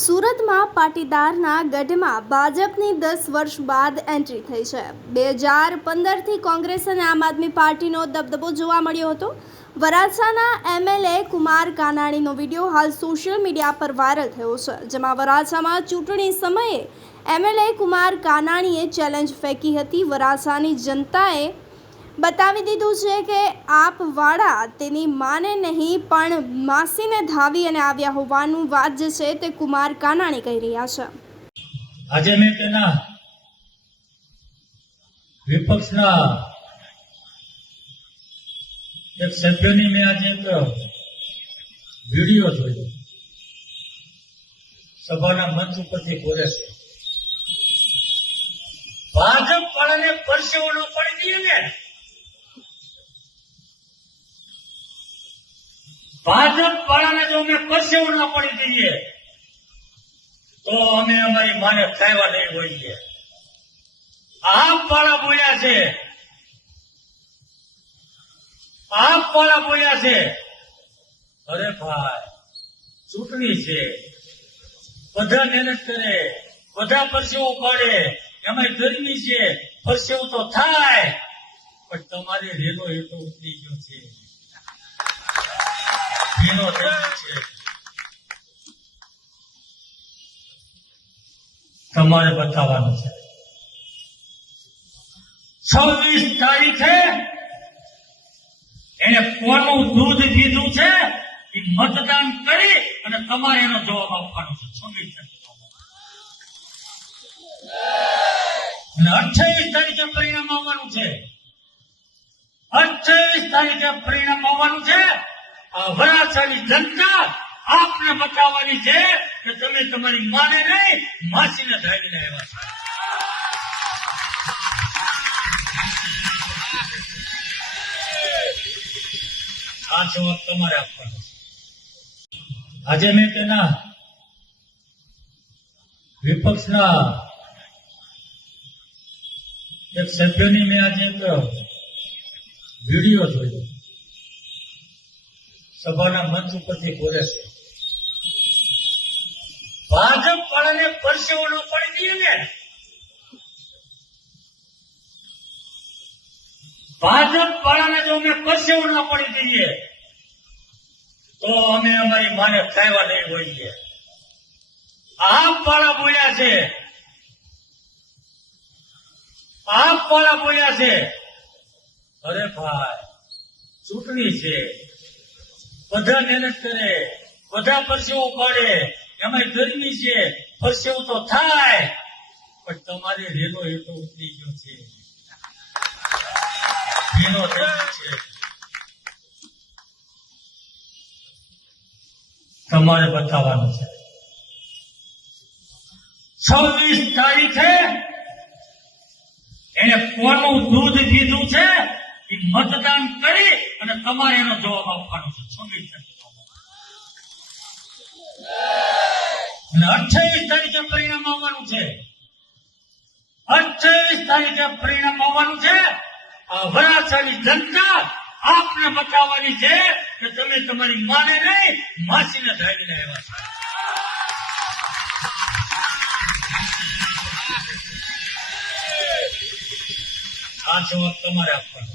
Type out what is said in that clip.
સુરતમાં પાટીદારના ગઢમાં ભાજપની 10 વર્ષ બાદ એન્ટ્રી થઈ છે। 2015થી કોંગ્રેસ અને આમ આદમી પાર્ટીનો દબદબો જોવા મળ્યો હતો। વરાછાના એમએલએ કુમાર કાનાણીનો વિડીયો હાલ સોશિયલ મીડિયા પર વાયરલ થયો છે, જેમાં વરાછામાં ચૂંટણી સમયે એમએલએ કુમાર કાનાણીએ ચેલેન્જ ફેંકી હતી। વરાછાની જનતાએ બતાવી દીધું છે કે આપવાળા તેની માને નહીં પણ માસીને ધાવી અને આવ્યા હોવાનું વાત જે છે તે કુમાર કાનાણી કહી રહ્યા છે। આજે મેં તેના વિપક્ષના એક સભ્યની મેં આજે એક વિડીયો જોયો, સભાના મંચ ઉપરથી બોલે છે, ભાજપ વાળાને પરસેવો ન પડી દઈએ ને, ભાજપ વાળાને જો અમે પરસેવો ન પડી દઈએ તો અમે અમારી માને ખાવા નહીં હોઈએ। આપ વાળા બોલ્યા છે, આપ વાળા બોલ્યા છે, અરે ભાઈ ચૂંટણી છે, બધા મહેનત કરે, બધા પરસેવો પાડે, એમાં ગરમી છે, પરસેવો તો થાય, પણ તમારે રેલો એટલો ઉતરી ગયો છે, ભીનો થઈ ગયો છે, તમારે બતાવવાનું છે। 26 તારીખે એને કોનું દૂધ પીધું છે એ મતદાન કરી અને તમારે એનો જવાબ આપવાનો છે। 26 તારીખે અને 28 તારીખે પરિણામ આવવાનું છે। 28 તારીખે પરિણામ આવવાનું છે। આ વરાછાની જનતા આપને બતાવવાની છે કે તમે તમારી માને નહીં માસીને ધાવીને આવ્યા છો। આ જવાબ તમારે આપવાનો છે। આજે મેં તેના વિપક્ષના એક સભ્યની મેં આજે એક વિડીયો જોયો, સભાના મંચ ઉપરથી બોલે છે, ભાજપ વાળાને પરસેવો ન પડી દઈએ ને, ભાજપ વાળાને જો અમે પરસેવો ન પડી દઈએ તો અમે અમારી માને ખાવા નહીં હોઈએ। આપ વાળા બોલ્યા છે, આપ વાળા બોલ્યા છે, અરે ભાઈ ચૂંટણી છે, બધા મહેનત કરે, બધા પરસેવો પાડે, એમાં ગરમી છે, પરસેવો તો થાય, પણ તમારે રેલો એટલો ઉતરી ગયો છે, ભીનો થઈ ગયો છે, તમારે બતાવવાનું છે। 26 તારીખે એને કોનું દૂધ પીધું છે એ મતદાન કરી અને તમારે એનો જવાબ આપવાનો છે। 26 તારીખે અને 28 તારીખે પરિણામ આવવાનું છે। 28 તારીખે પરિણામ આવવાનું છે। આ વરાછાની જનતા આપને બતાવવાની છે કે તમે તમારી માને નહીં માસીને ધાવીને આવ્યા છો। આ જવાબ તમારે આપવાનો।